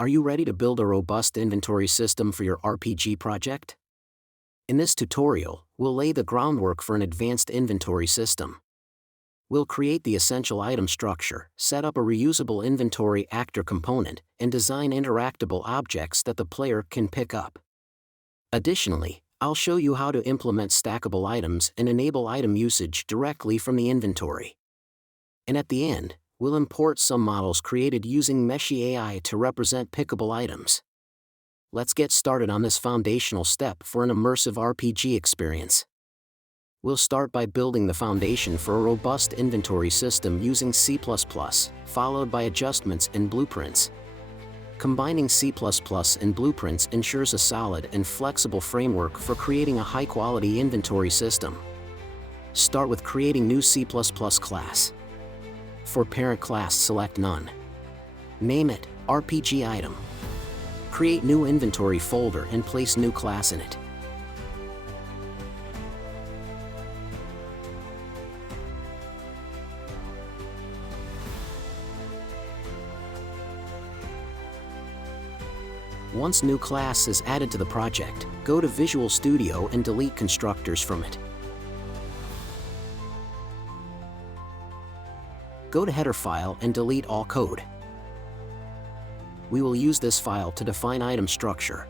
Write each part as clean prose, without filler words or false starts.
Are you ready to build a robust inventory system for your RPG project? In this tutorial, we'll lay the groundwork for an advanced inventory system. We'll create the essential item structure, set up a reusable inventory actor component, and design interactable objects that the player can pick up. Additionally, I'll show you how to implement stackable items and enable item usage directly from the inventory. And at the end, we'll import some models created using Meshy.ai to represent pickable items. Let's get started on this foundational step for an immersive RPG experience. We'll start by building the foundation for a robust inventory system using C++, followed by adjustments and blueprints. Combining C++ and blueprints ensures a solid and flexible framework for creating a high-quality inventory system. Start with creating new C++ class. For parent class, select None. Name it RPG Item. Create new inventory folder and place new class in it. Once new class is added to the project, go to Visual Studio and delete constructors from it. Go to Header File and delete all code. We will use this file to define item structure.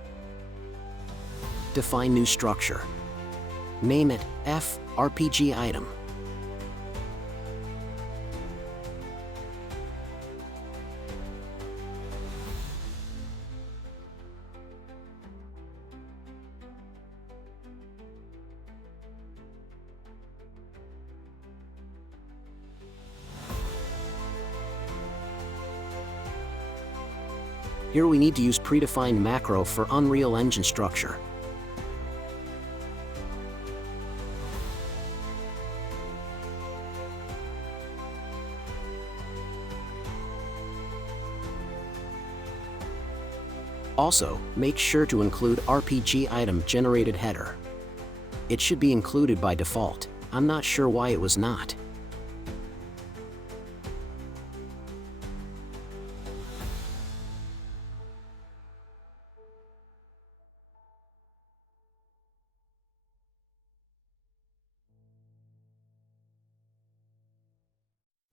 Define new structure. Name it RPG Item. Here we need to use predefined macro for Unreal Engine structure. Also, make sure to include RPG item generated header. It should be included by default. I'm not sure why it was not.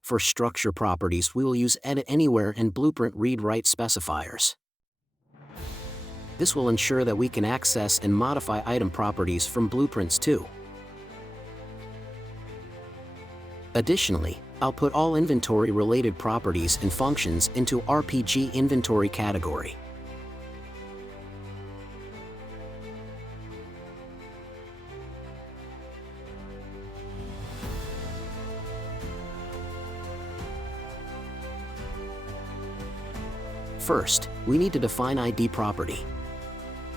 For structure properties, we will use Edit Anywhere and Blueprint Read-Write specifiers. This will ensure that we can access and modify item properties from blueprints too. Additionally, I'll put all inventory-related properties and functions into RPG inventory category. First, we need to define ID property.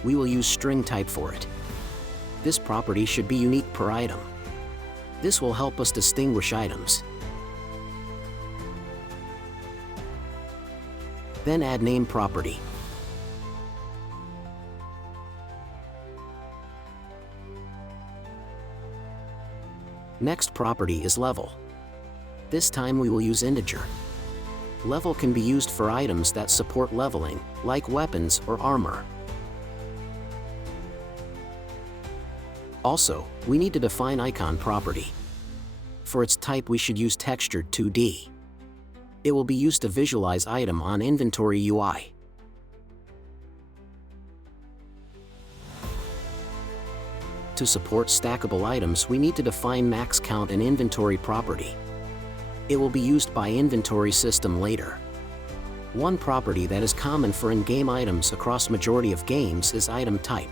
We will use string type for it. This property should be unique per item. This will help us distinguish items. Then add name property. Next property is level. This time we will use integer. Level can be used for items that support leveling, like weapons or armor. Also, we need to define icon property. For its type, we should use textured 2D. It will be used to visualize item on inventory UI. To support stackable items, we need to define max count and inventory property. It will be used by inventory system later. One property that is common for in-game items across majority of games is item type.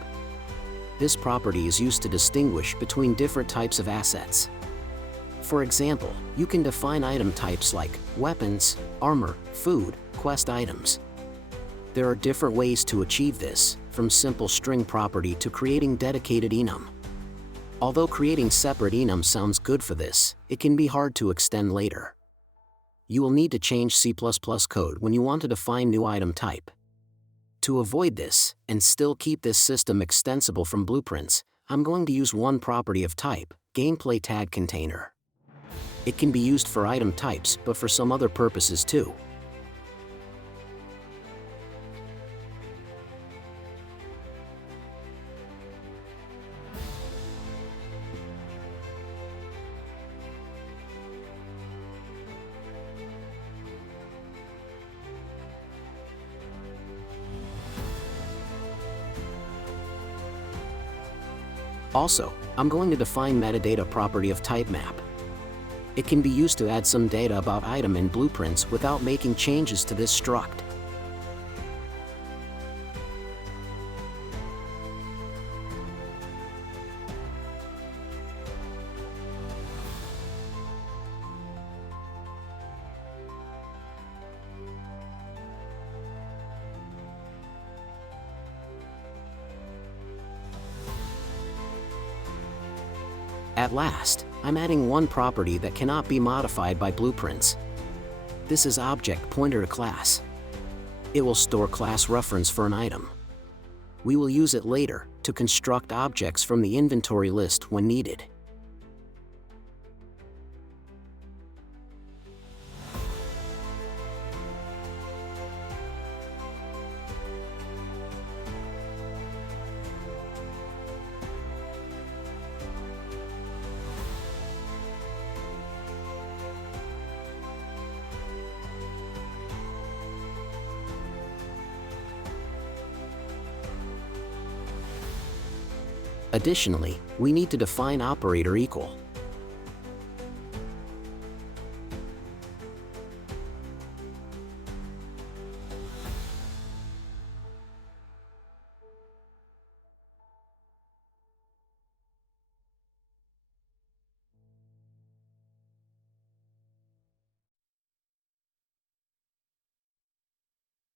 This property is used to distinguish between different types of assets. For example, you can define item types like weapons, armor, food, quest items. There are different ways to achieve this, from simple string property to creating dedicated enum. Although creating separate enums sounds good for this, it can be hard to extend later. You will need to change C++ code when you want to define new item type. To avoid this, and still keep this system extensible from blueprints, I'm going to use one property of type, gameplay tag container. It can be used for item types, but for some other purposes too. Also, I'm going to define metadata property of type map. It can be used to add some data about item in blueprints without making changes to this struct. At last, I'm adding one property that cannot be modified by blueprints. This is object pointer to class. It will store class reference for an item. We will use it later to construct objects from the inventory list when needed. Additionally, we need to define operator equal.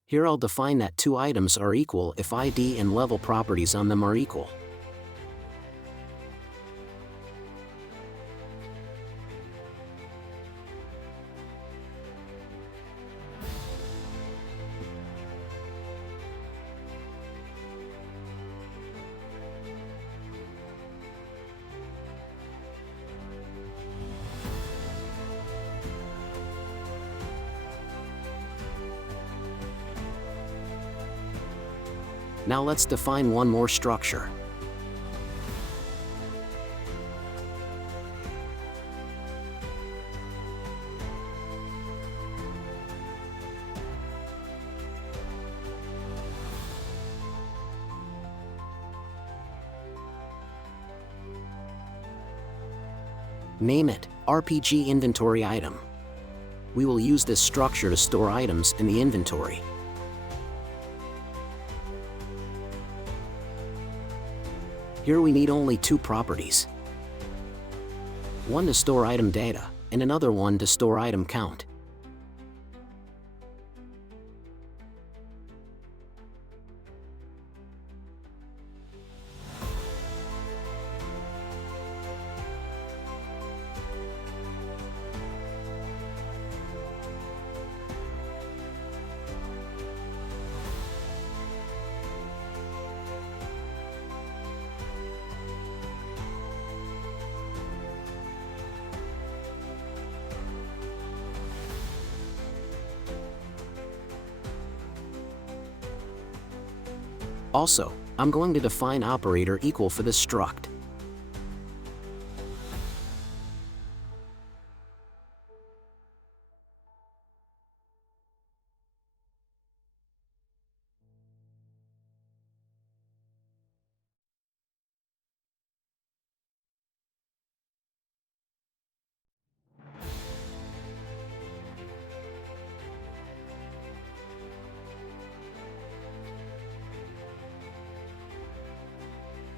Here I'll define that two items are equal if ID and level properties on them are equal. Now let's define one more structure. Name it RPG Inventory Item. We will use this structure to store items in the inventory. Here we need only two properties. One to store item data, and another one to store item count. Also, I'm going to define operator equal for this struct.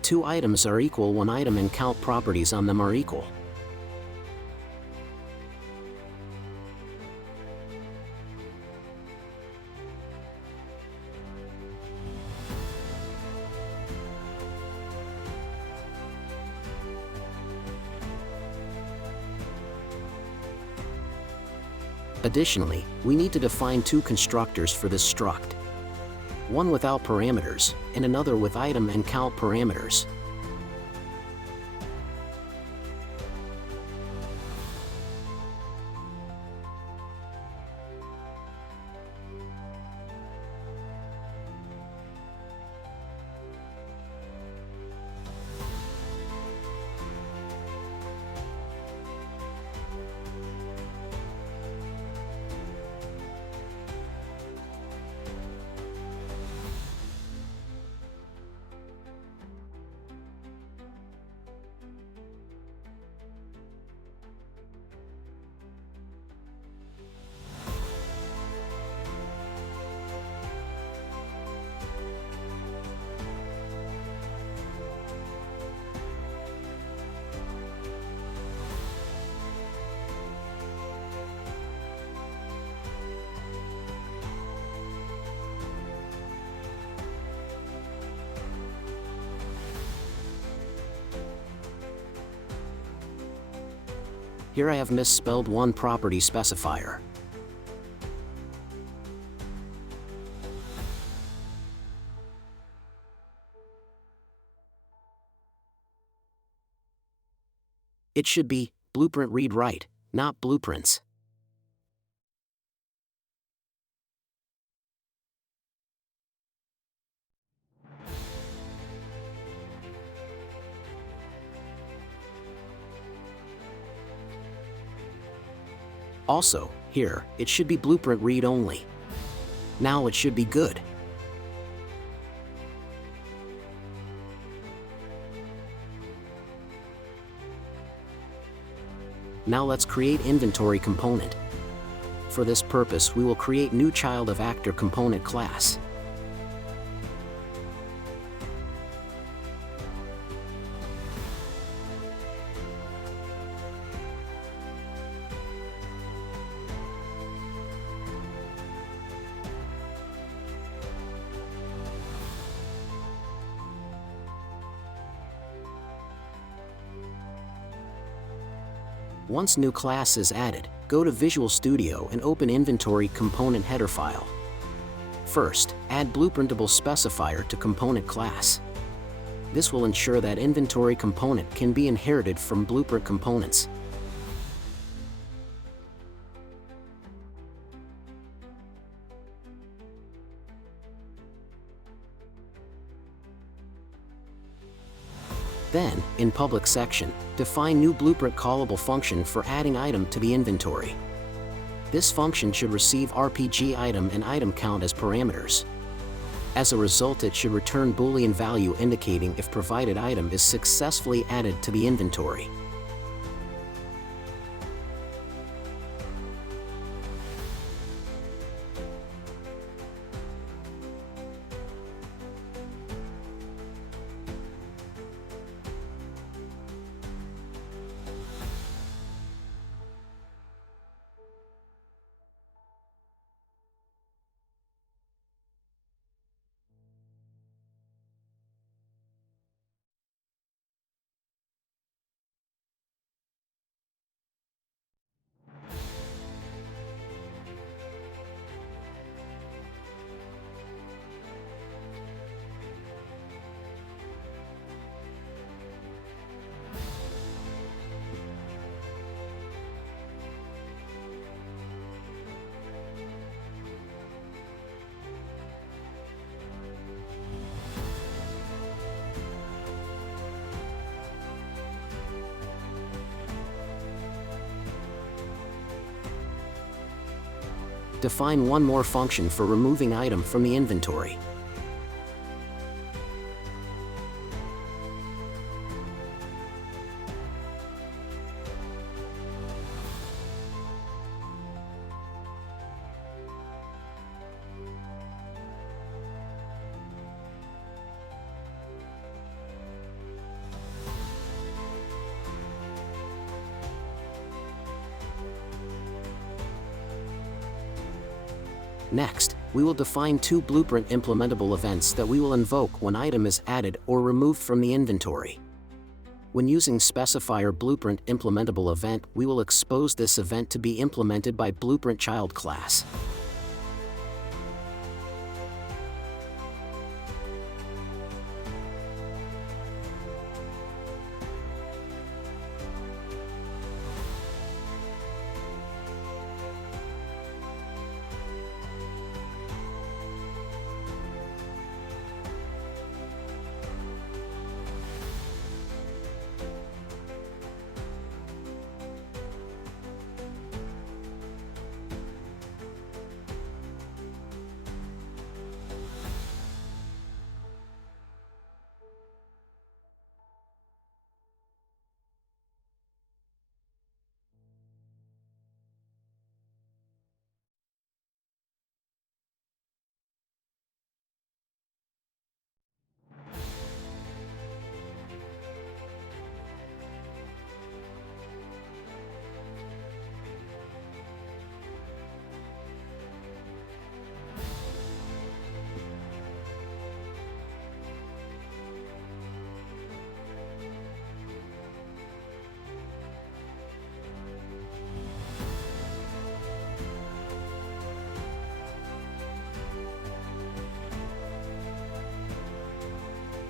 Two items are equal when item and count properties on them are equal. Additionally, we need to define two constructors for this struct. One without parameters, and another with item and count parameters. Here I have misspelled one property specifier. It should be blueprint read write, not blueprints. Also, here, it should be blueprint read only. Now it should be good. Now let's create inventory component. For this purpose, we will create new child of actor component class. Once new class is added, go to Visual Studio and open Inventory Component Header file. First, add Blueprintable specifier to component class. This will ensure that inventory component can be inherited from blueprint components. Then, in Public section, define new blueprint callable function for adding item to the inventory. This function should receive RPG item and item count as parameters. As a result, it should return Boolean value indicating if provided item is successfully added to the inventory. Define one more function for removing item from the inventory. Next, we will define two blueprint implementable events that we will invoke when item is added or removed from the inventory. When using specifier blueprint implementable event, we will expose this event to be implemented by blueprint child class.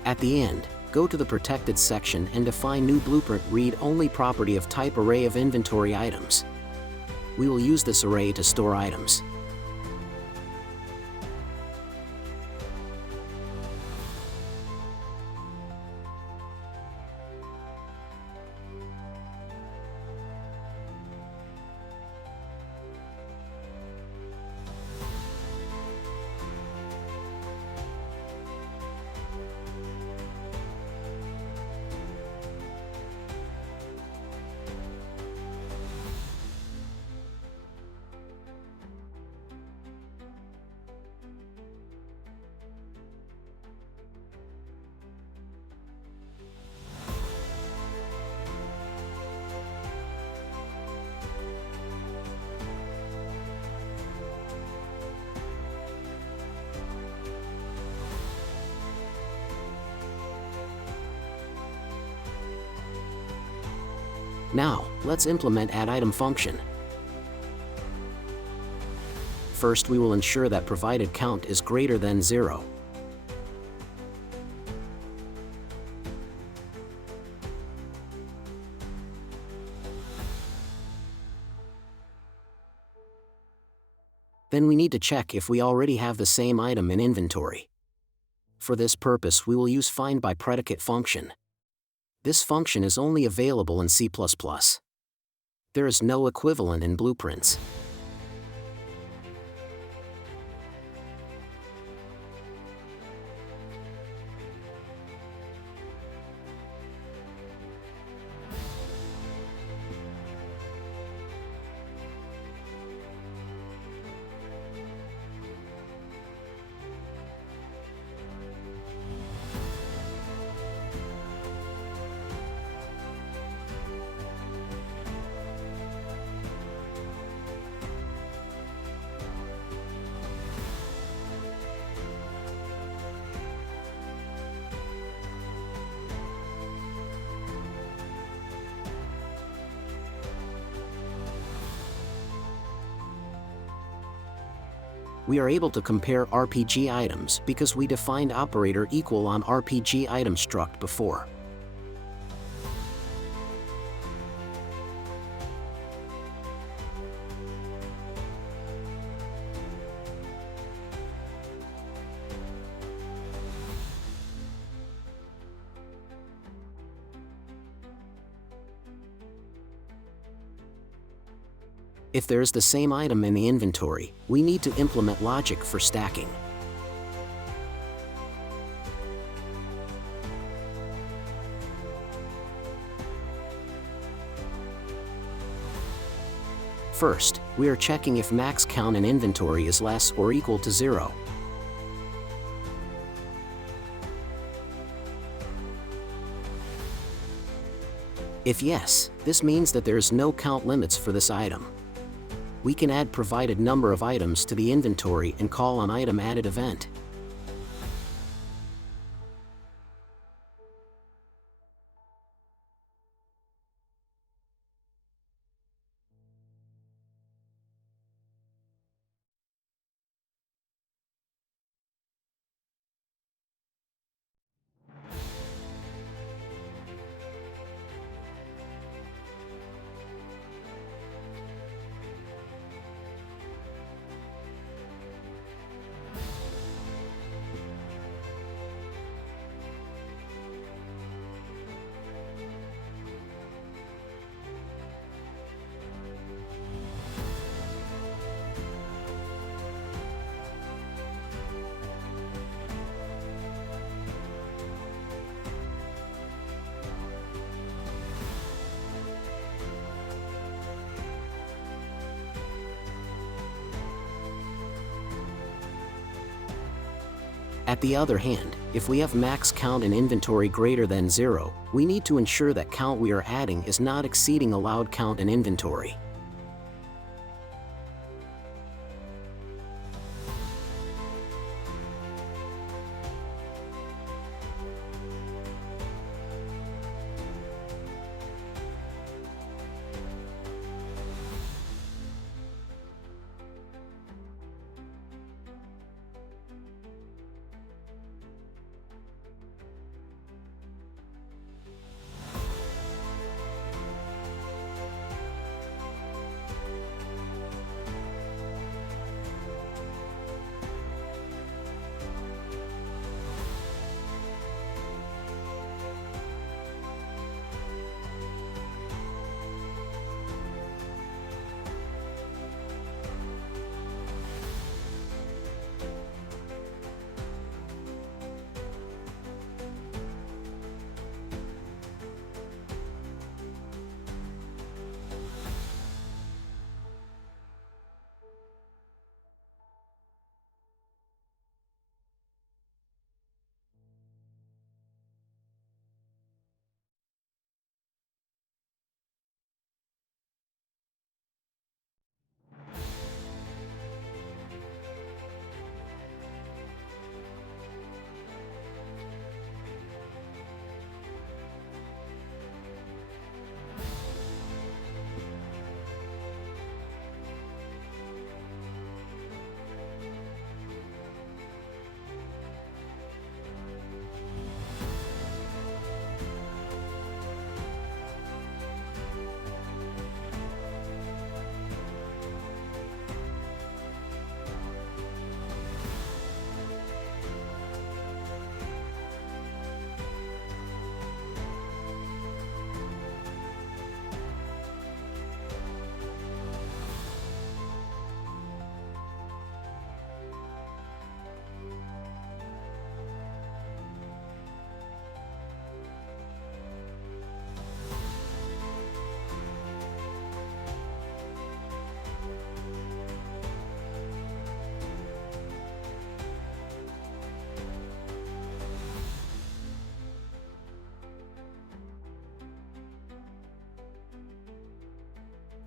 At the end, go to the Protected section and define new blueprint read-only property of type array of inventory items. We will use this array to store items. Now, let's implement addItem function. First, we will ensure that provided count is greater than 0. Then we need to check if we already have the same item in inventory. For this purpose, we will use findByPredicate function. This function is only available in C++. There is no equivalent in blueprints. We are able to compare RPG items because we defined operator equal on RPG item struct before. If there is the same item in the inventory, we need to implement logic for stacking. First, we are checking if max count in inventory is less or equal to 0. If yes, this means that there is no count limits for this item. We can add provided number of items to the inventory and call on item added event. At the other hand, if we have max count in inventory greater than 0, we need to ensure that count we are adding is not exceeding allowed count in inventory.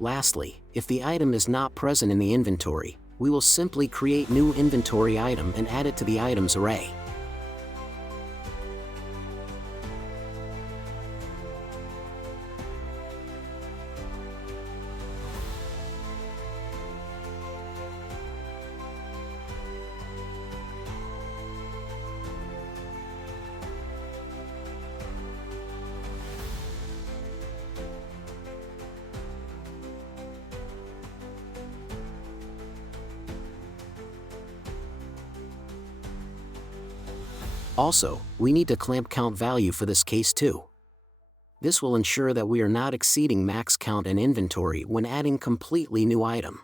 Lastly, if the item is not present in the inventory, we will simply create new inventory item and add it to the items array. Also, we need to clamp count value for this case too. This will ensure that we are not exceeding max count in inventory when adding completely new item.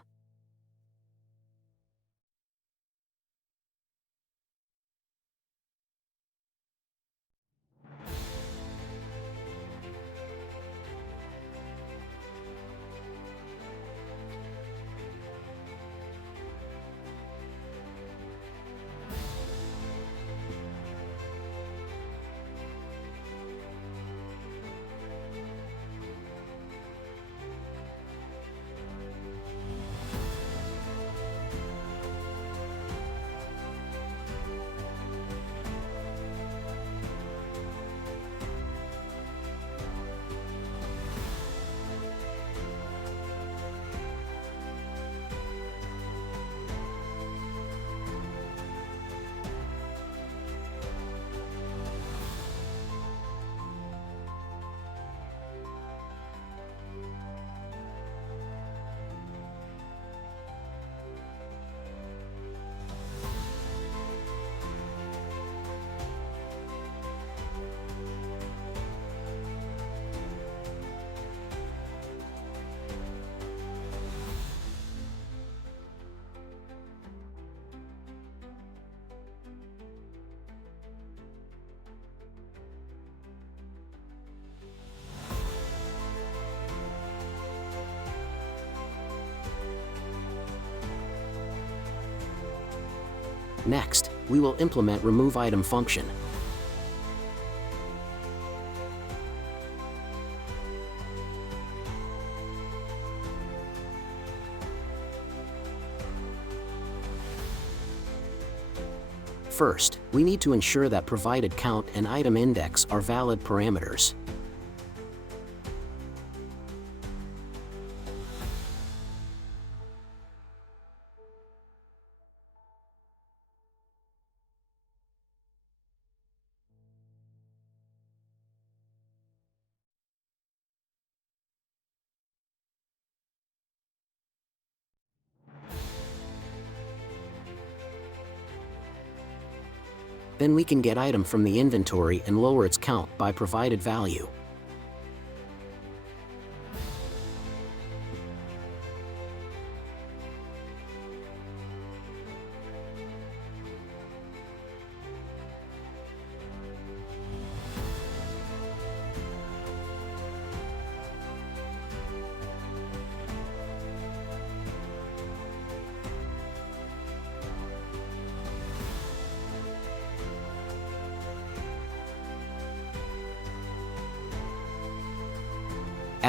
Next, we will implement remove item function. First, we need to ensure that provided count and item index are valid parameters. Then we can get item from the inventory and lower its count by provided value.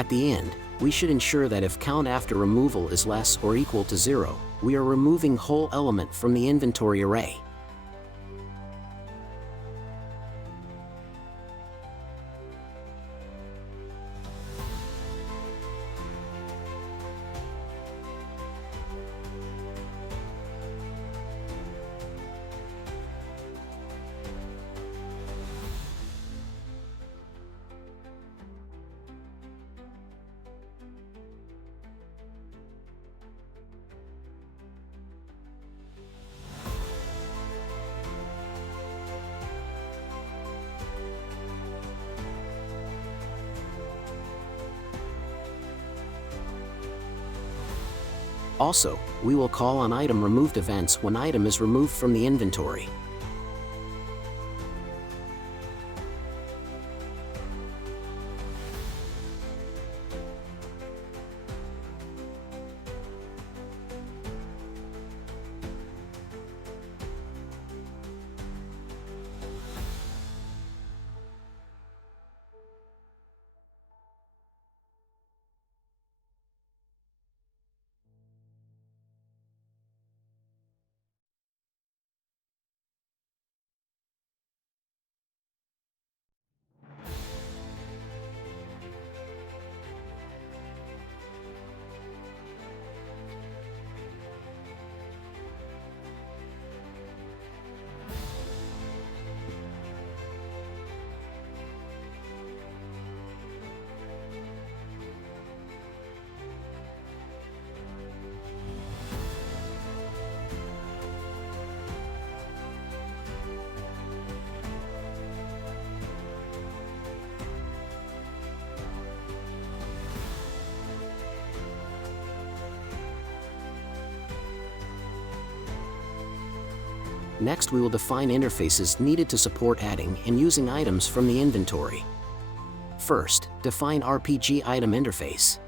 At the end, we should ensure that if count after removal is less or equal to 0, we are removing whole element from the inventory array. Also, we will call on item removed events when item is removed from the inventory. Next, we will define interfaces needed to support adding and using items from the inventory. First, define RPG item interface.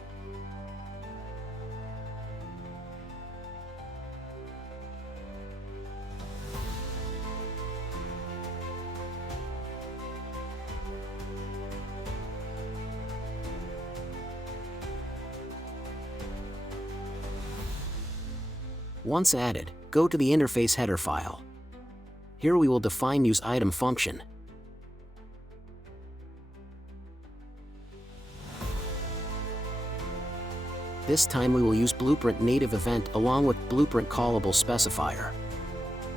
Once added, go to the interface header file. Here we will define use item function. This time we will use Blueprint native event along with Blueprint callable specifier.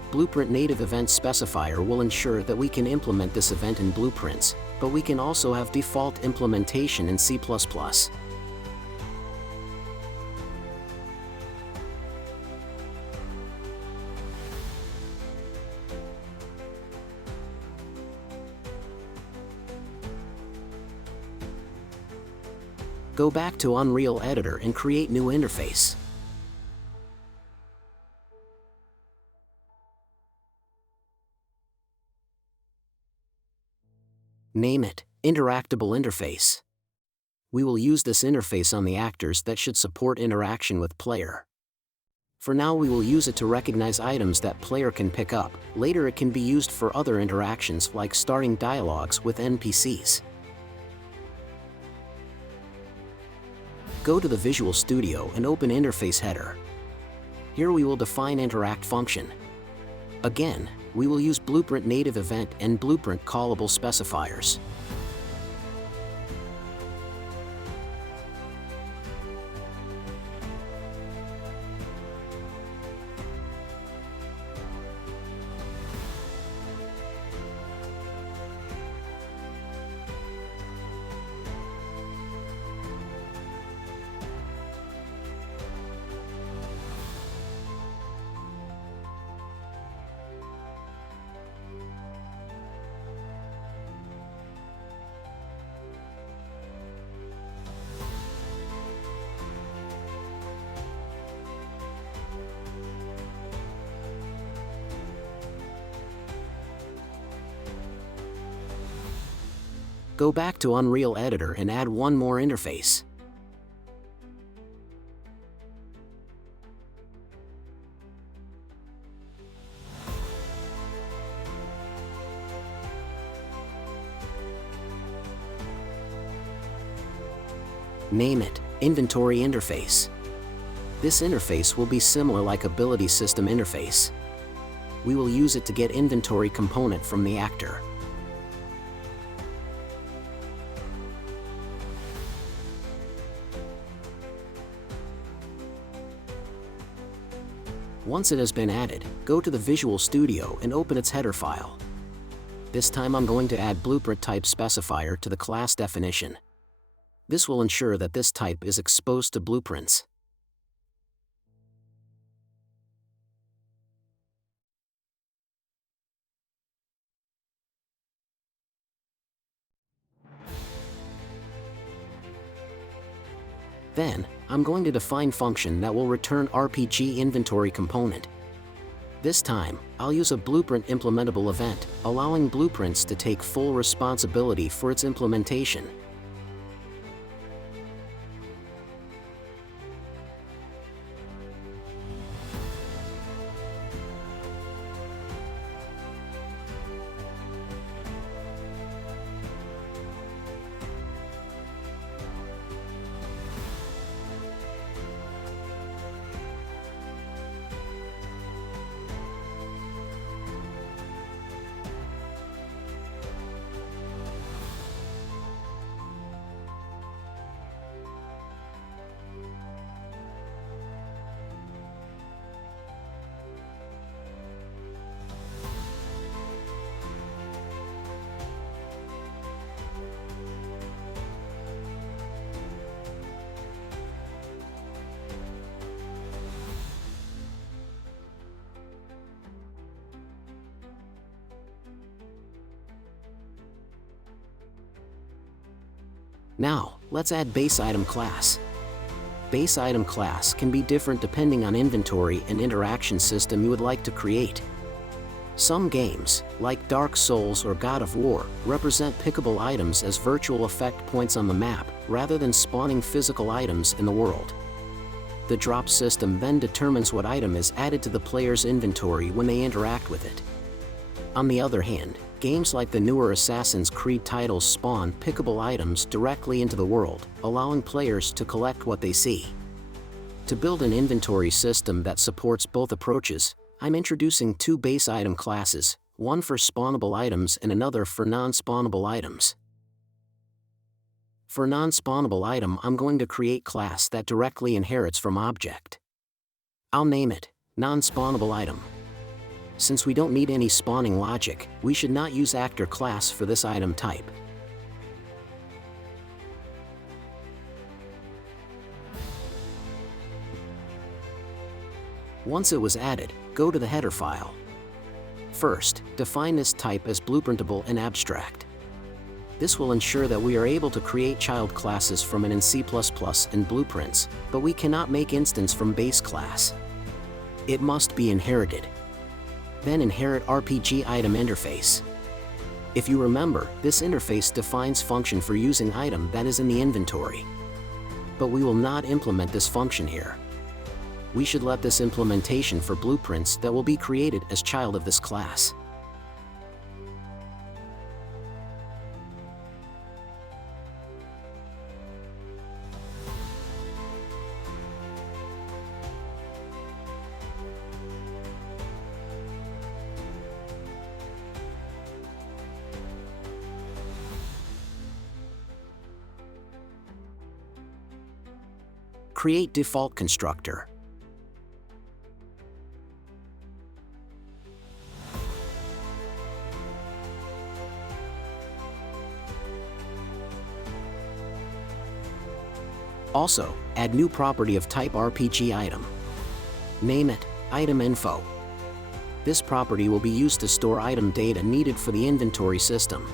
Blueprint native event specifier will ensure that we can implement this event in blueprints, but we can also have default implementation in C++. Go back to Unreal Editor and create new interface. Name it Interactable Interface. We will use this interface on the actors that should support interaction with player. For now, we will use it to recognize items that player can pick up. Later it can be used for other interactions like starting dialogues with NPCs. Go to the Visual Studio and open Interface Header. Here we will define Interact function. Again, we will use Blueprint native event and Blueprint callable specifiers. Go back to Unreal Editor and add one more interface. Name it Inventory Interface. This interface will be similar like Ability System Interface. We will use it to get inventory component from the actor. Once it has been added, go to the Visual Studio and open its header file. This time I'm going to add Blueprint type specifier to the class definition. This will ensure that this type is exposed to blueprints. Then, I'm going to define function that will return RPG inventory component. This time, I'll use a Blueprint implementable event, allowing blueprints to take full responsibility for its implementation. Now, let's add base item class. Base item class can be different depending on inventory and interaction system you would like to create. Some games, like Dark Souls or God of War, represent pickable items as virtual effect points on the map, rather than spawning physical items in the world. The drop system then determines what item is added to the player's inventory when they interact with it. On the other hand, games like the newer Assassin's Creed titles spawn pickable items directly into the world, allowing players to collect what they see. To build an inventory system that supports both approaches, I'm introducing two base item classes, one for spawnable items and another for non-spawnable items. For non-spawnable item, I'm going to create class that directly inherits from object. I'll name it non-spawnable item. Since we don't need any spawning logic, we should not use actor class for this item type. Once it was added, go to the header file. First, define this type as blueprintable and abstract. This will ensure that we are able to create child classes from it in C++ and blueprints, but we cannot make instance from base class. It must be inherited. Then inherit RPG item interface. If you remember, this interface defines function for using item that is in the inventory. But we will not implement this function here. We should let this implementation for blueprints that will be created as child of this class. Create default constructor. Also, add new property of type RPG item. Name it item info. This property will be used to store item data needed for the inventory system.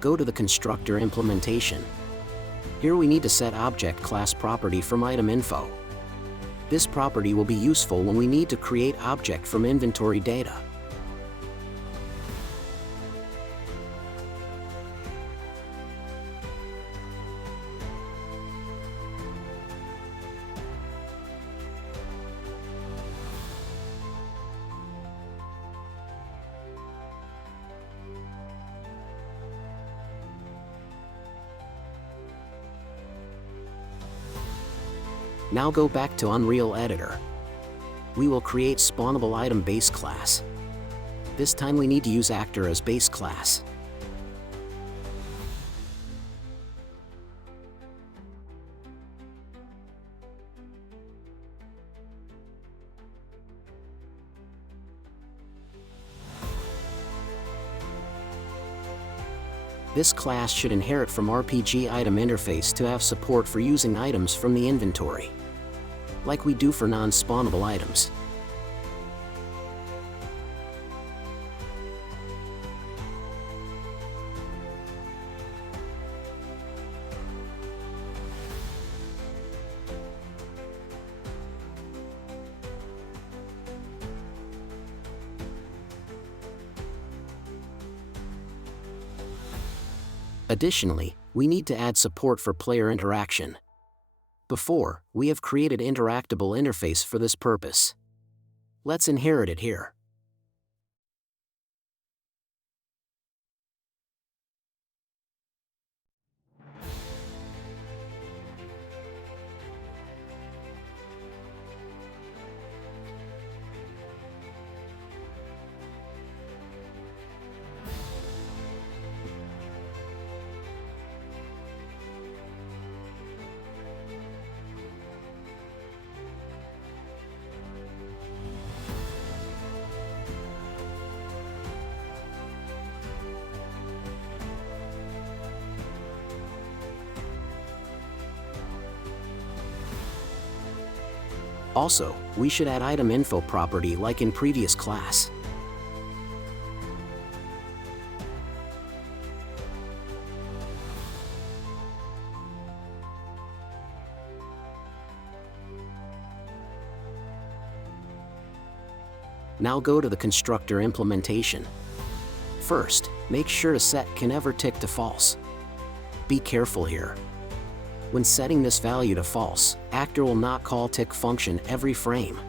Go to the constructor implementation. Here we need to set object class property from item info. This property will be useful when we need to create object from inventory data. Now go back to Unreal Editor. We will create Spawnable Item base class. This time we need to use actor as base class. This class should inherit from RPG item interface to have support for using items from the inventory, like we do for non-spawnable items. Additionally, we need to add support for player interaction. Before, we have created interactable interface for this purpose. Let's inherit it here. Also, we should add item info property like in previous class. Now go to the constructor implementation. First, make sure to set CanEverTick to false. Be careful here. When setting this value to false, actor will not call tick function every frame.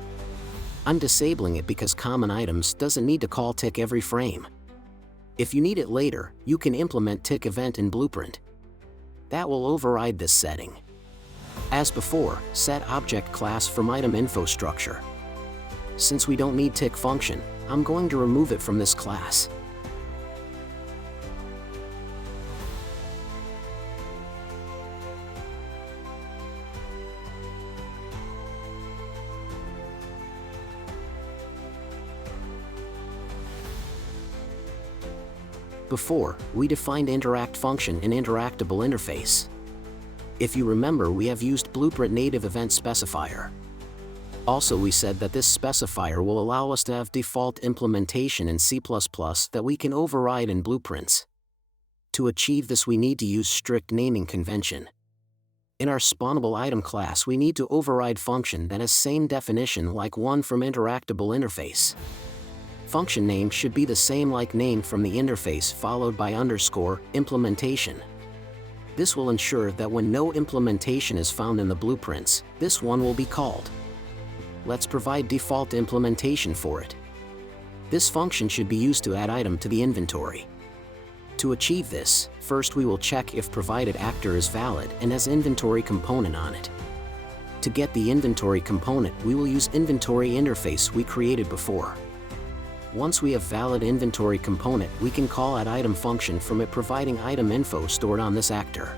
I'm disabling it because common items doesn't need to call tick every frame. If you need it later, you can implement tick event in Blueprint. That will override this setting. As before, set object class from item info structure. Since we don't need tick function, I'm going to remove it from this class. Before, we defined interact function in interactable interface. If you remember, we have used Blueprint native event specifier. Also, we said that this specifier will allow us to have default implementation in C++ that we can override in blueprints. To achieve this, we need to use strict naming convention. In our Spawnable item class, we need to override function that has same definition like one from interactable interface. Function name should be the same like name from the interface followed by underscore implementation. This will ensure that when no implementation is found in the blueprints, this one will be called. Let's provide default implementation for it. This function should be used to add item to the inventory. To achieve this, first we will check if provided actor is valid and has inventory component on it. To get the inventory component, we will use inventory interface we created before. Once we have valid inventory component, we can call add item function from it providing item info stored on this actor.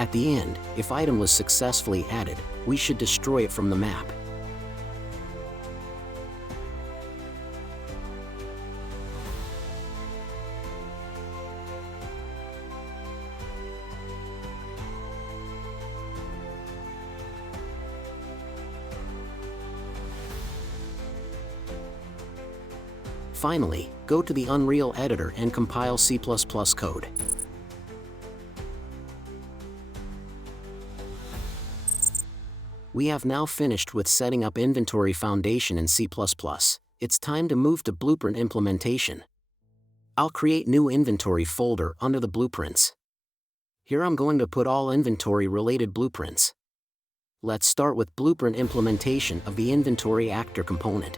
At the end, if item was successfully added, we should destroy it from the map. Finally, go to the Unreal editor and compile C++ code. We have now finished with setting up inventory foundation in C++. It's time to move to blueprint implementation. I'll create new inventory folder under the blueprints. Here I'm going to put all inventory related blueprints. Let's start with blueprint implementation of the inventory actor component.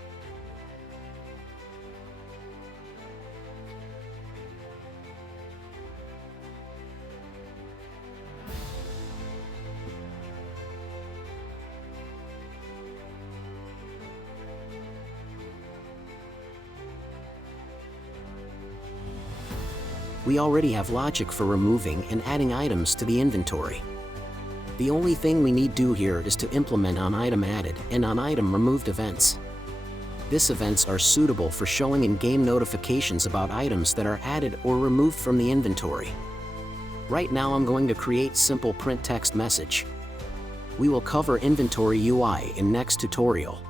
We already have logic for removing and adding items to the inventory. The only thing we need do here is to implement onItemAdded and onItemRemoved events. These events are suitable for showing in-game notifications about items that are added or removed from the inventory. Right now I'm going to create simple print text message. We will cover inventory UI in next tutorial.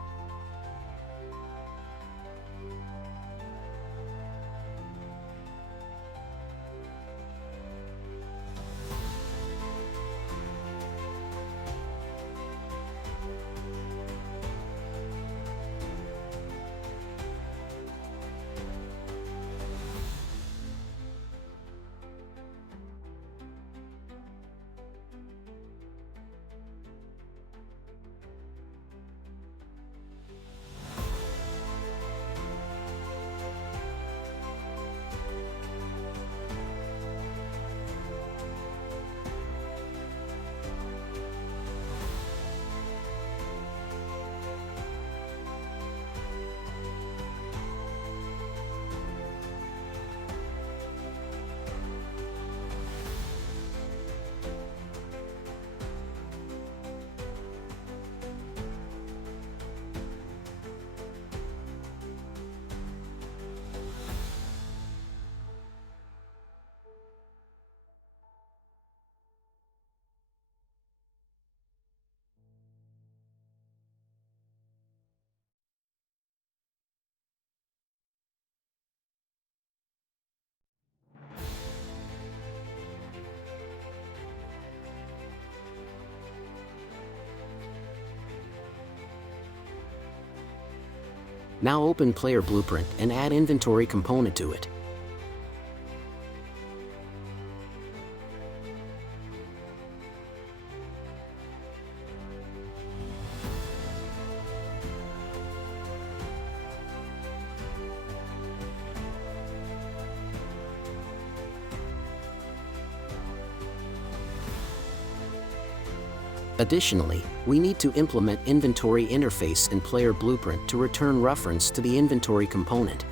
Now open Player Blueprint and add inventory component to it. Additionally, we need to implement inventory interface in Player Blueprint to return reference to the inventory component.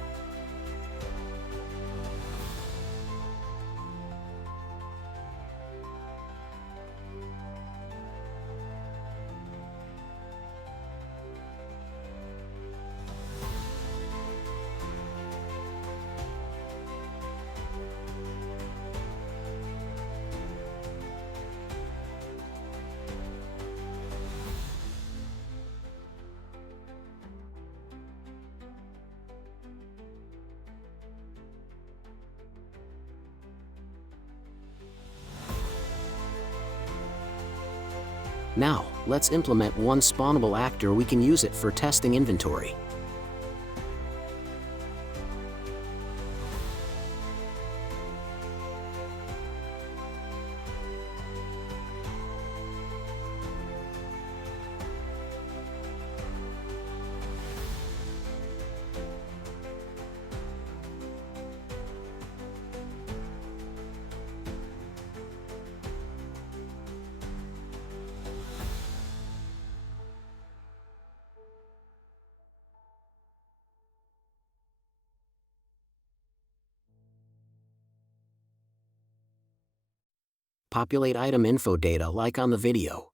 Now, let's implement one spawnable actor. We can use it for testing inventory. Populate item info data like on the video.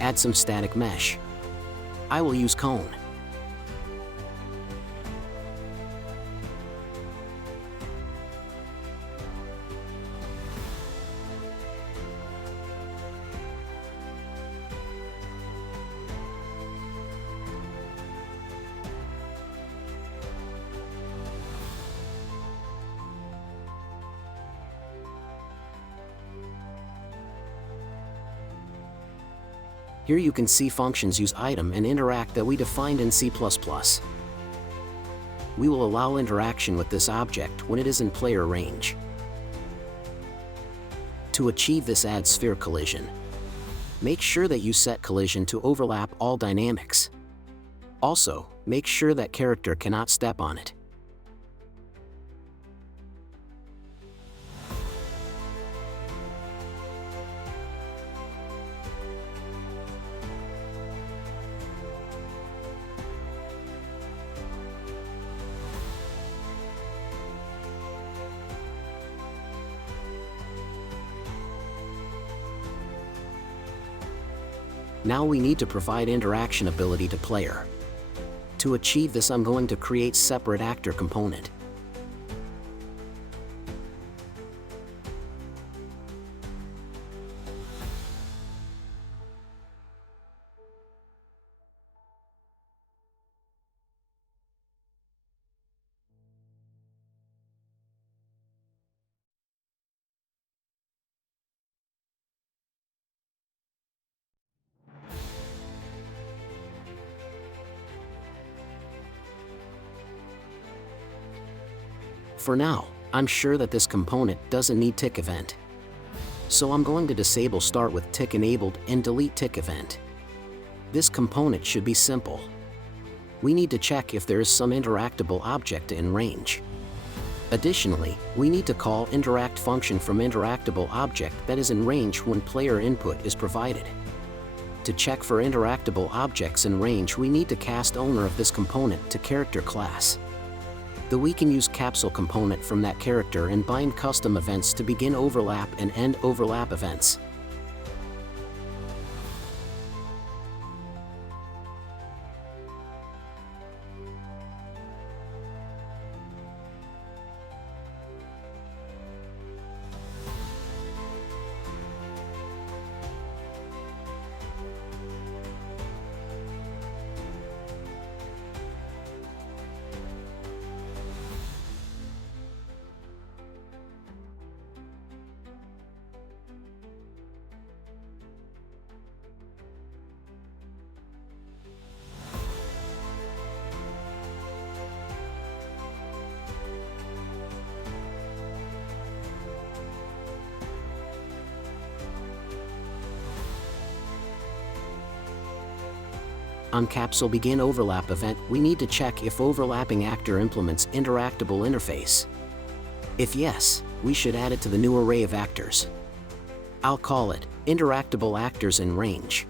Add some static mesh. I will use cone. Here you can see functions use item and interact that we defined in C++. We will allow interaction with this object when it is in player range. To achieve this, add sphere collision. Make sure that you set collision to overlap all dynamics. Also, make sure that character cannot step on it. Now we need to provide interaction ability to player. To achieve this, I'm going to create separate actor component. For now, I'm sure that this component doesn't need tick event. So I'm going to disable start with tick enabled and delete tick event. This component should be simple. We need to check if there is some interactable object in range. Additionally, we need to call interact function from interactable object that is in range when player input is provided. To check for interactable objects in range, we need to cast owner of this component to character class. Though we can use capsule component from that character and bind custom events to begin overlap and end overlap events. On capsule begin overlap event, we need to check if overlapping actor implements interactable interface. If yes, we should add it to the new array of actors. I'll call it interactable actors in range.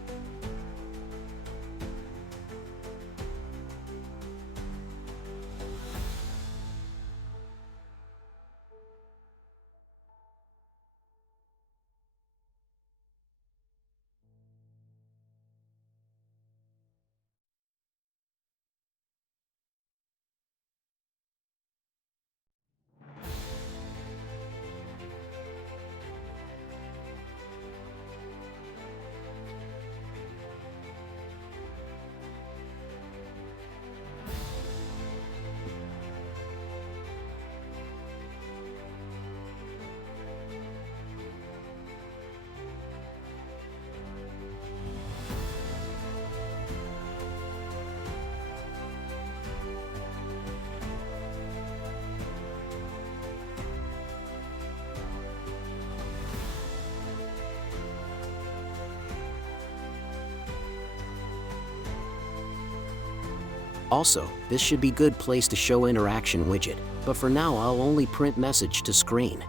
Also, this should be good place to show interaction widget, but for now I'll only print message to screen.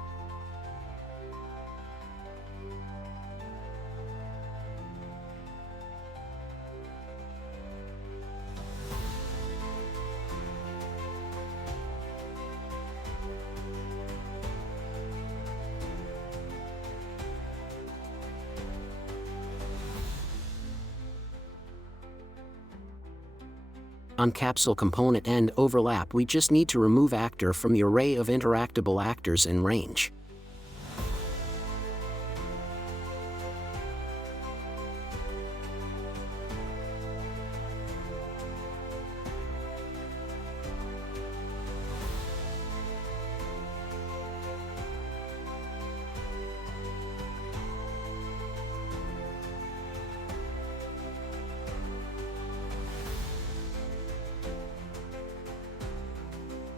On capsule component end overlap, we just need to remove actor from the array of interactable actors in range.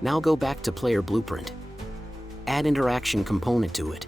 Now go back to player blueprint. Add interaction component to it.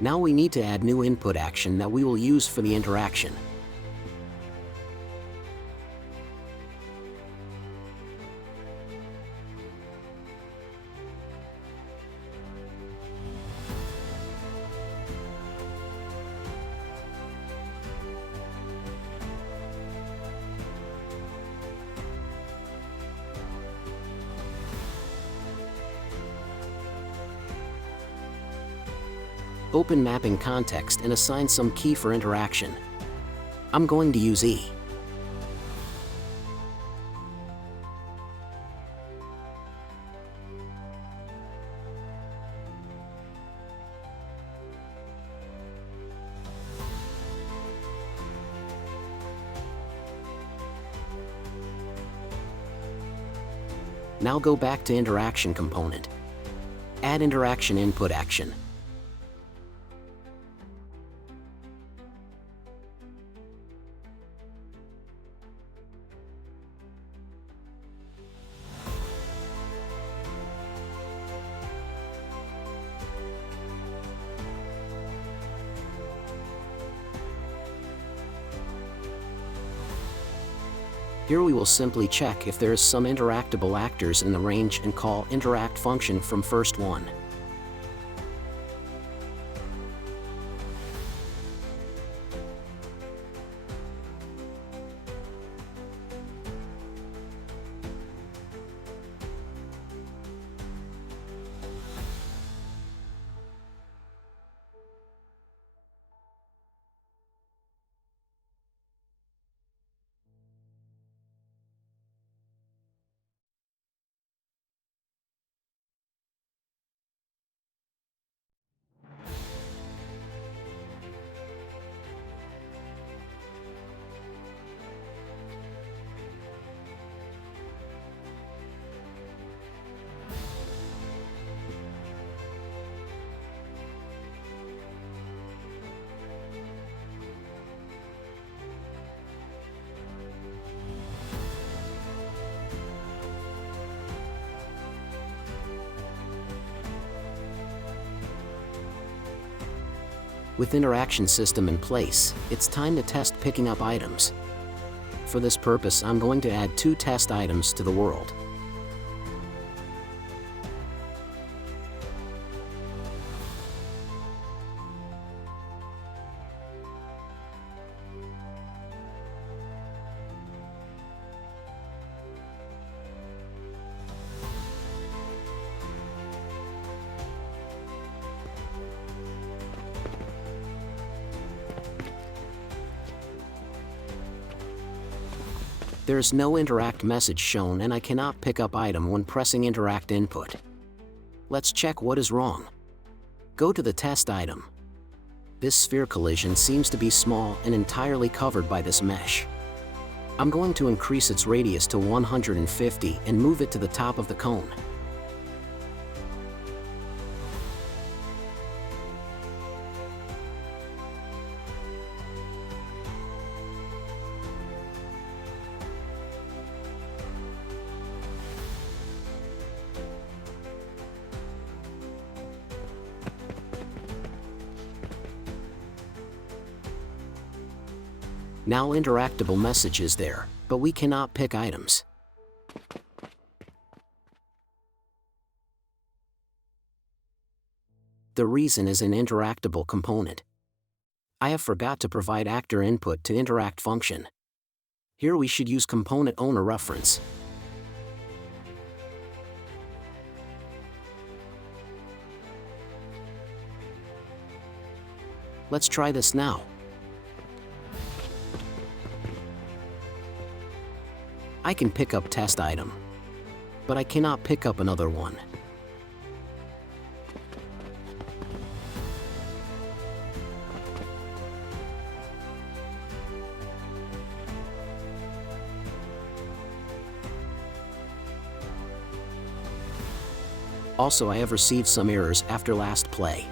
Now we need to add new input action that we will use for the interaction. Open mapping context and assign some key for interaction. I'm going to use E. Now go back to interaction component. Add interaction input action. Here we will simply check if there is some interactable actors in the range and call interact function from first one. With interaction system in place, it's time to test picking up items. For this purpose, I'm going to add 2 test items to the world. There is no interact message shown and I cannot pick up item when pressing interact input. Let's check what is wrong. Go to the test item. This sphere collision seems to be small and entirely covered by this mesh. I'm going to increase its radius to 150 and move it to the top of the cone. Now interactable message is there, but we cannot pick items. The reason is an interactable component. I have forgot to provide actor input to interact function. Here we should use component owner reference. Let's try this now. I can pick up test item, but I cannot pick up another one. Also, I have received some errors after last play.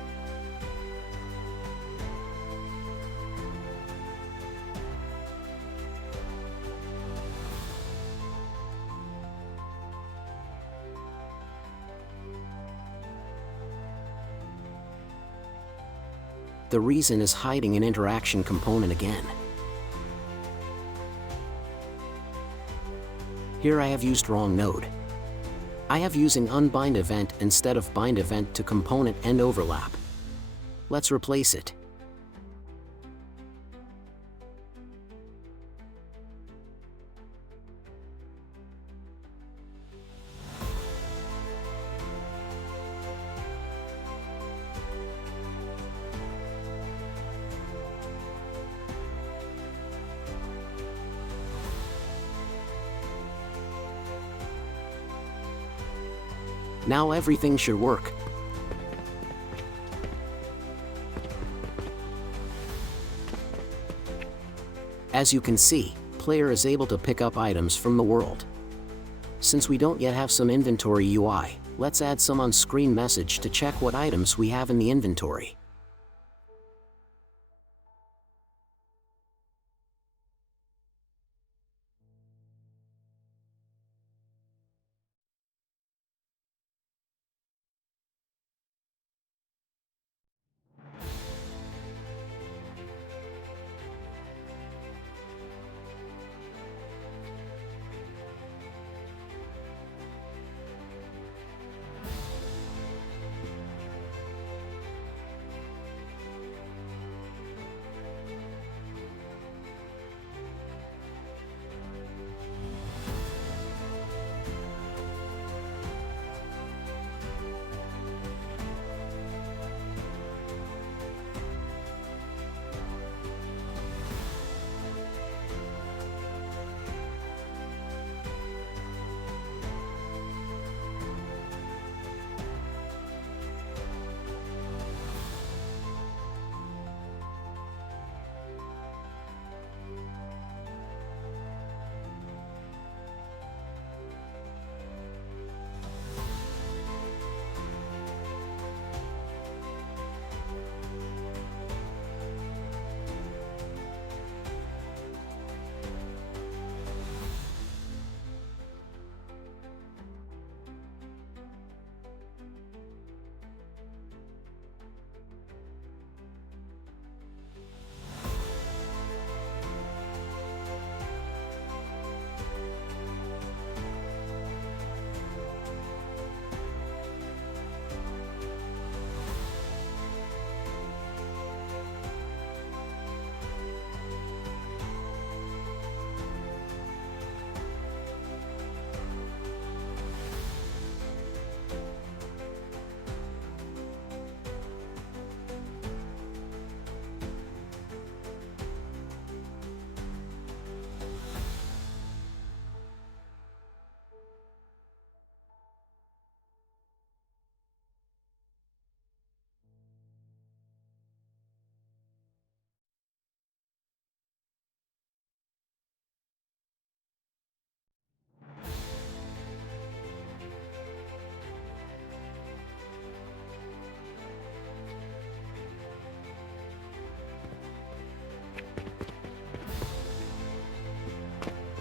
The reason is hiding an interaction component again. Here I have used wrong node. I have using unbind event instead of bind event to component and overlap. Let's replace it. Now everything should work. As you can see, player is able to pick up items from the world. Since we don't yet have some inventory UI, let's add some on-screen message to check what items we have in the inventory.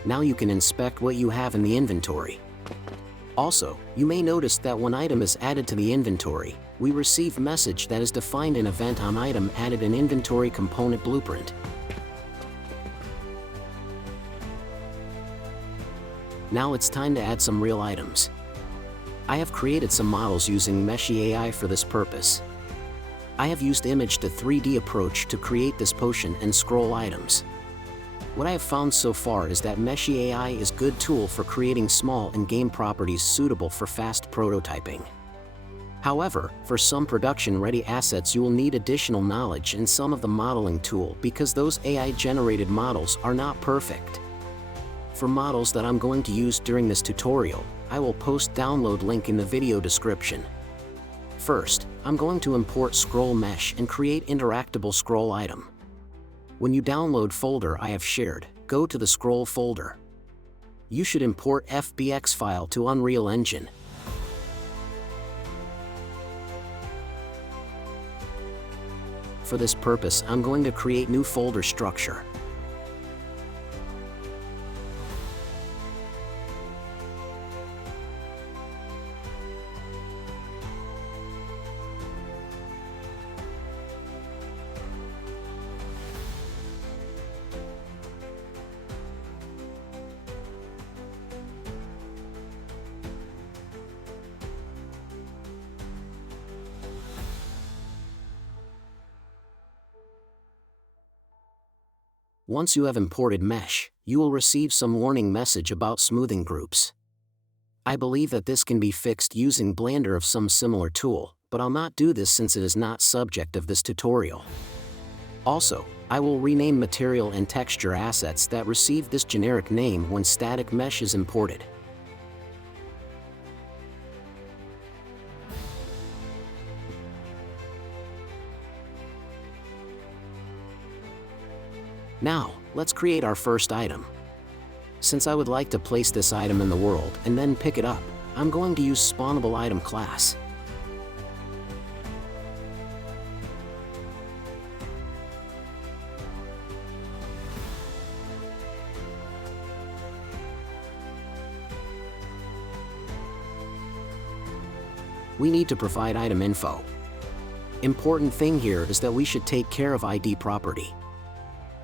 Now you can inspect what you have in the inventory. Also, you may notice that when item is added to the inventory, we receive message that is defined an event on item added in inventory component blueprint. Now it's time to add some real items. I have created some models using Meshy.ai for this purpose. I have used image to 3D approach to create this potion and scroll items. What I have found so far is that Meshy.ai is a good tool for creating small in-game properties suitable for fast prototyping. However, for some production-ready assets you will need additional knowledge in some of the modeling tool because those AI-generated models are not perfect. For models that I'm going to use during this tutorial, I will post download link in the video description. First, I'm going to import scroll mesh and create interactable scroll item. When you download folder I have shared, go to the scroll folder. You should import FBX file to Unreal Engine. For this purpose, I'm going to create new folder structure. Once you have imported mesh, you will receive some warning message about smoothing groups. I believe that this can be fixed using Blender of some similar tool, but I'll not do this since it is not subject of this tutorial. Also, I will rename material and texture assets that receive this generic name when static mesh is imported. Now, let's create our first item. Since I would like to place this item in the world and then pick it up, I'm going to use Spawnable item class. We need to provide item info. Important thing here is that we should take care of ID property.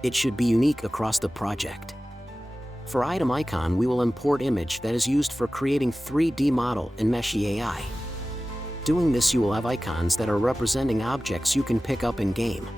It should be unique across the project. For item icon, we will import image that is used for creating 3D model in Meshy.ai. Doing this, you will have icons that are representing objects you can pick up in game.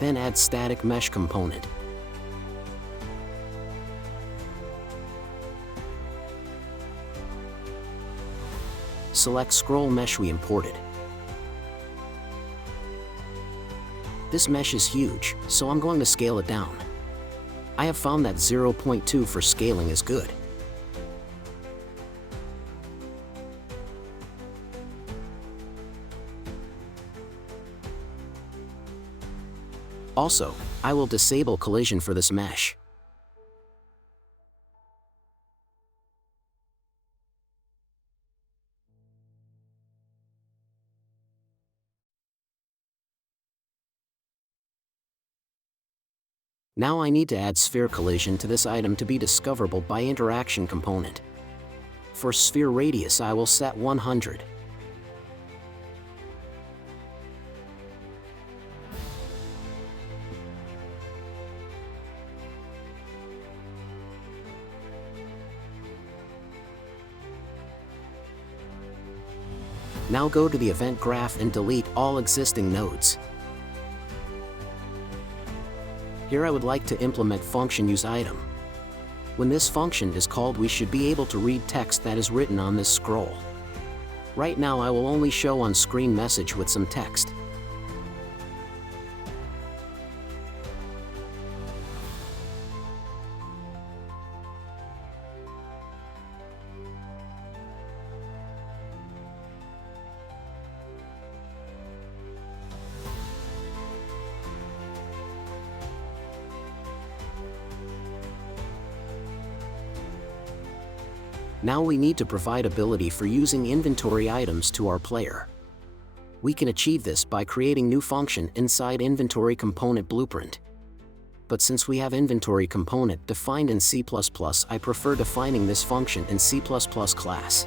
Then add static mesh component. Select scroll mesh we imported. This mesh is huge, so I'm going to scale it down. I have found that 0.2 for scaling is good. Also, I will disable collision for this mesh. Now I need to add sphere collision to this item to be discoverable by interaction component. For sphere radius I will set 100. Now go to the event graph and delete all existing nodes. Here I would like to implement function useItem. When this function is called, we should be able to read text that is written on this scroll. Right now I will only show on screen message with some text. Now we need to provide ability for using inventory items to our player. We can achieve this by creating new function inside inventory component blueprint. But since we have inventory component defined in C++, I prefer defining this function in C++ class.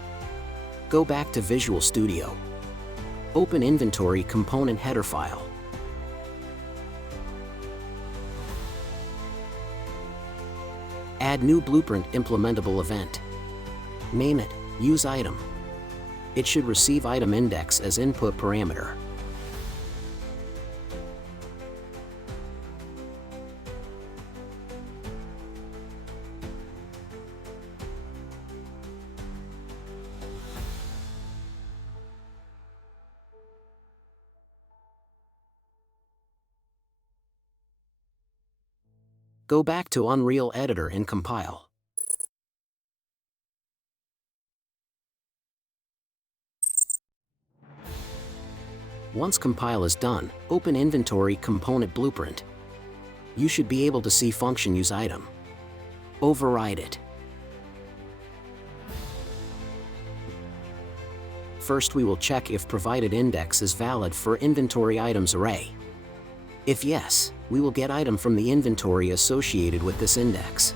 Go back to Visual Studio. Open inventory component header file. Add new blueprint implementable event. Name it useItem. It should receive item index as input parameter. Go back to Unreal Editor and compile. Once compile is done, open Inventory Component Blueprint. You should be able to see function useItem. Override it. First we will check if provided index is valid for inventory items array. If yes, we will get item from the inventory associated with this index.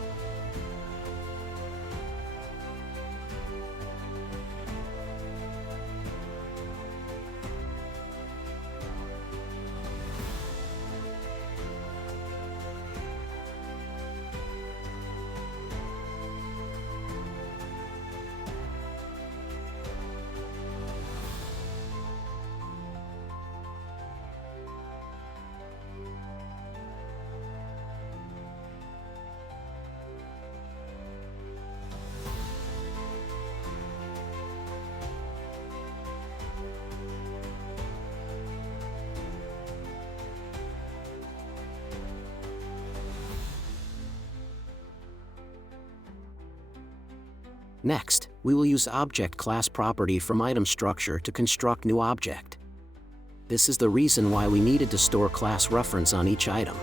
Next, we will use object class property from item structure to construct new object. This is the reason why we needed to store class reference on each item.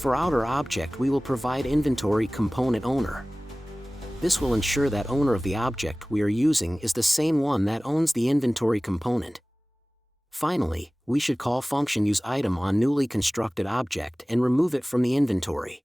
For outer object, we will provide inventory component owner. This will ensure that owner of the object we are using is the same one that owns the inventory component. Finally, we should call function useItem on newly constructed object and remove it from the inventory.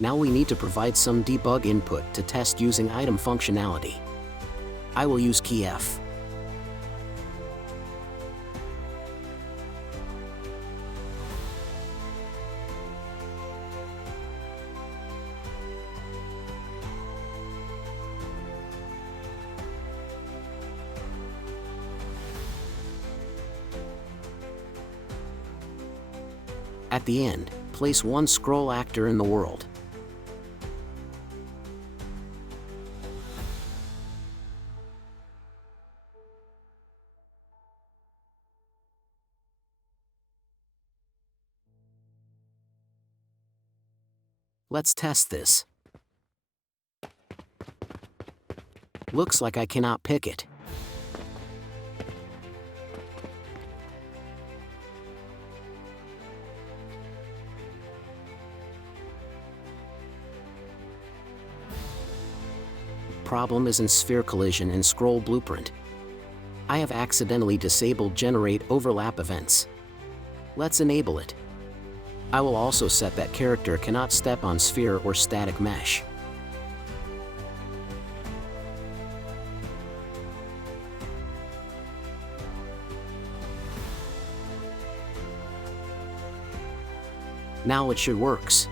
Now we need to provide some debug input to test using item functionality. I will use key F. At the end, place one scroll actor in the world. Let's test this. Looks like I cannot pick it. Problem is in sphere collision and scroll blueprint. I have accidentally disabled generate overlap events. Let's enable it. I will also set that character cannot step on sphere or static mesh. Now it should works.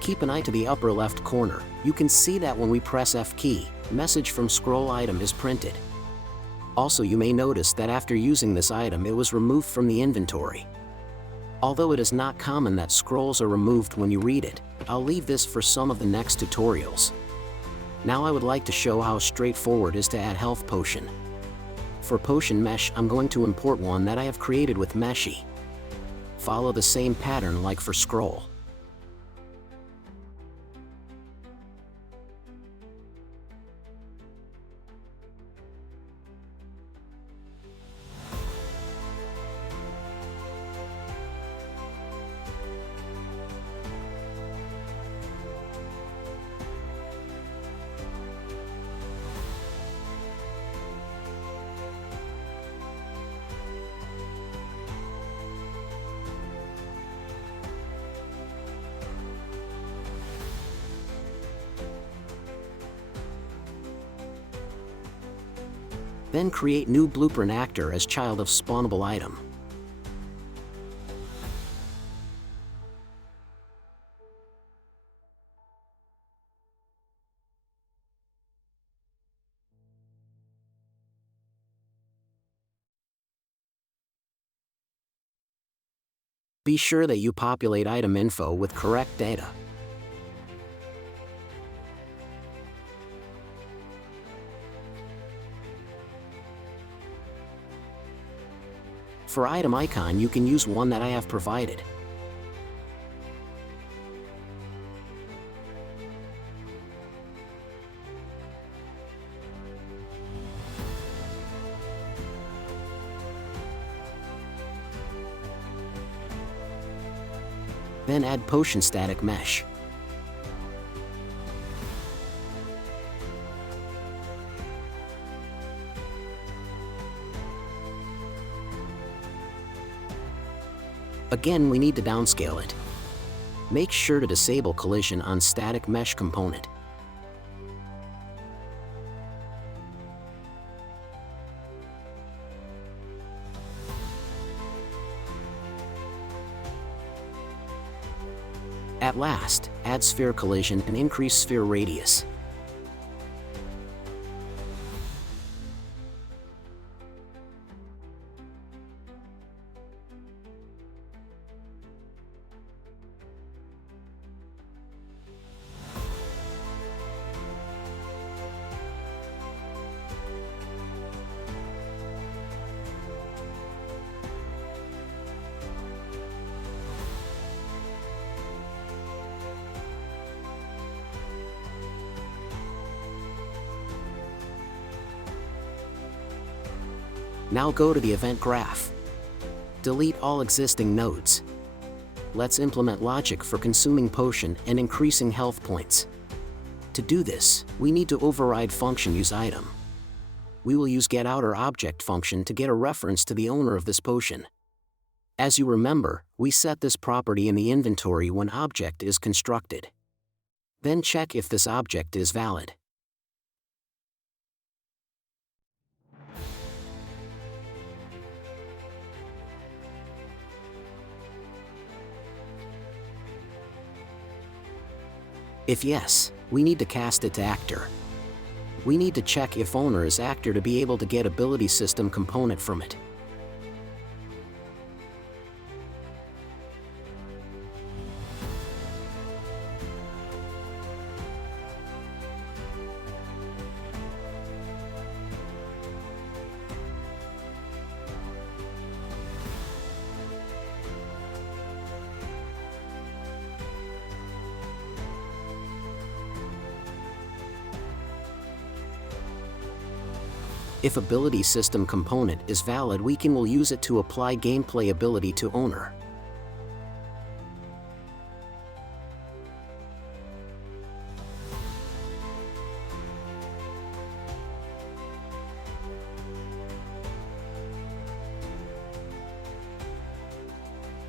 Keep an eye to the upper left corner. You can see that when we press F key, message from scroll item is printed. Also, you may notice that after using this item it was removed from the inventory. Although it is not common that scrolls are removed when you read it, I'll leave this for some of the next tutorials. Now I would like to show how straightforward it is to add health potion. For potion mesh, I'm going to import one that I have created with Meshy. Follow the same pattern like for scroll. Then create new blueprint actor as child of spawnable item. Be sure that you populate item info with correct data. For item icon, you can use one that I have provided. Then add potion static mesh. Again, we need to downscale it. Make sure to disable collision on static mesh component. At last, add sphere collision and increase sphere radius. Now go to the event graph. Delete all existing nodes. Let's implement logic for consuming potion and increasing health points. To do this, we need to override function useItem. We will use getOuterObject function to get a reference to the owner of this potion. As you remember, we set this property in the inventory when object is constructed. Then check if this object is valid. If yes, we need to cast it to actor. We need to check if owner is actor to be able to get ability system component from it. If ability system component is valid, will use it to apply gameplay ability to owner.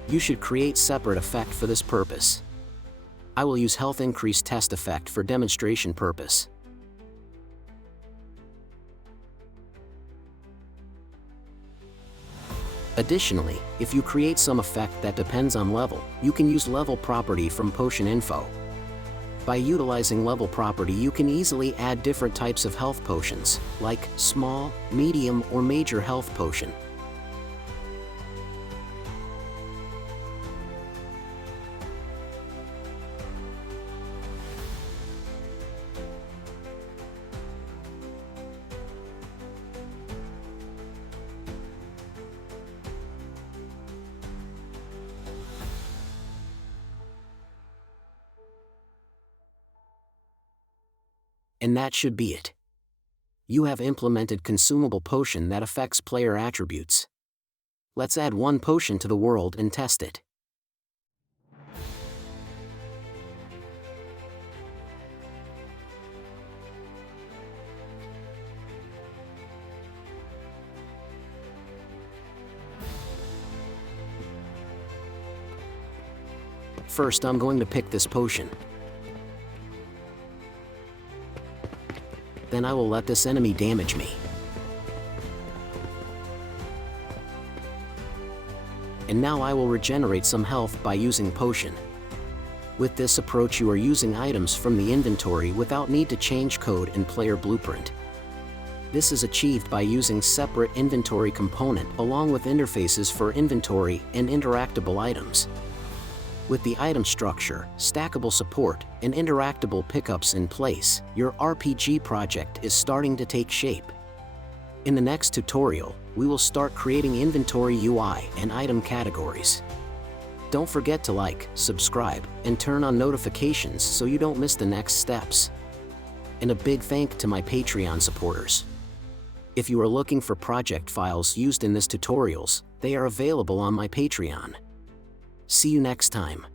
You should create separate effect for this purpose. I will use health increase test effect for demonstration purpose. Additionally, if you create some effect that depends on level, you can use level property from potion info. By utilizing level property, you can easily add different types of health potions, like small, medium, or major health potion. And that should be it. You have implemented consumable potion that affects player attributes. Let's add one potion to the world and test it. First, I'm going to pick this potion. Then I will let this enemy damage me. And now I will regenerate some health by using potion. With this approach, you are using items from the inventory without need to change code in player blueprint. This is achieved by using separate inventory component along with interfaces for inventory and interactable items. With the item structure, stackable support, and interactable pickups in place, your RPG project is starting to take shape. In the next tutorial, we will start creating inventory UI and item categories. Don't forget to like, subscribe, and turn on notifications so you don't miss the next steps. And a big thank to my Patreon supporters. If you are looking for project files used in this tutorials, they are available on my Patreon. See you next time.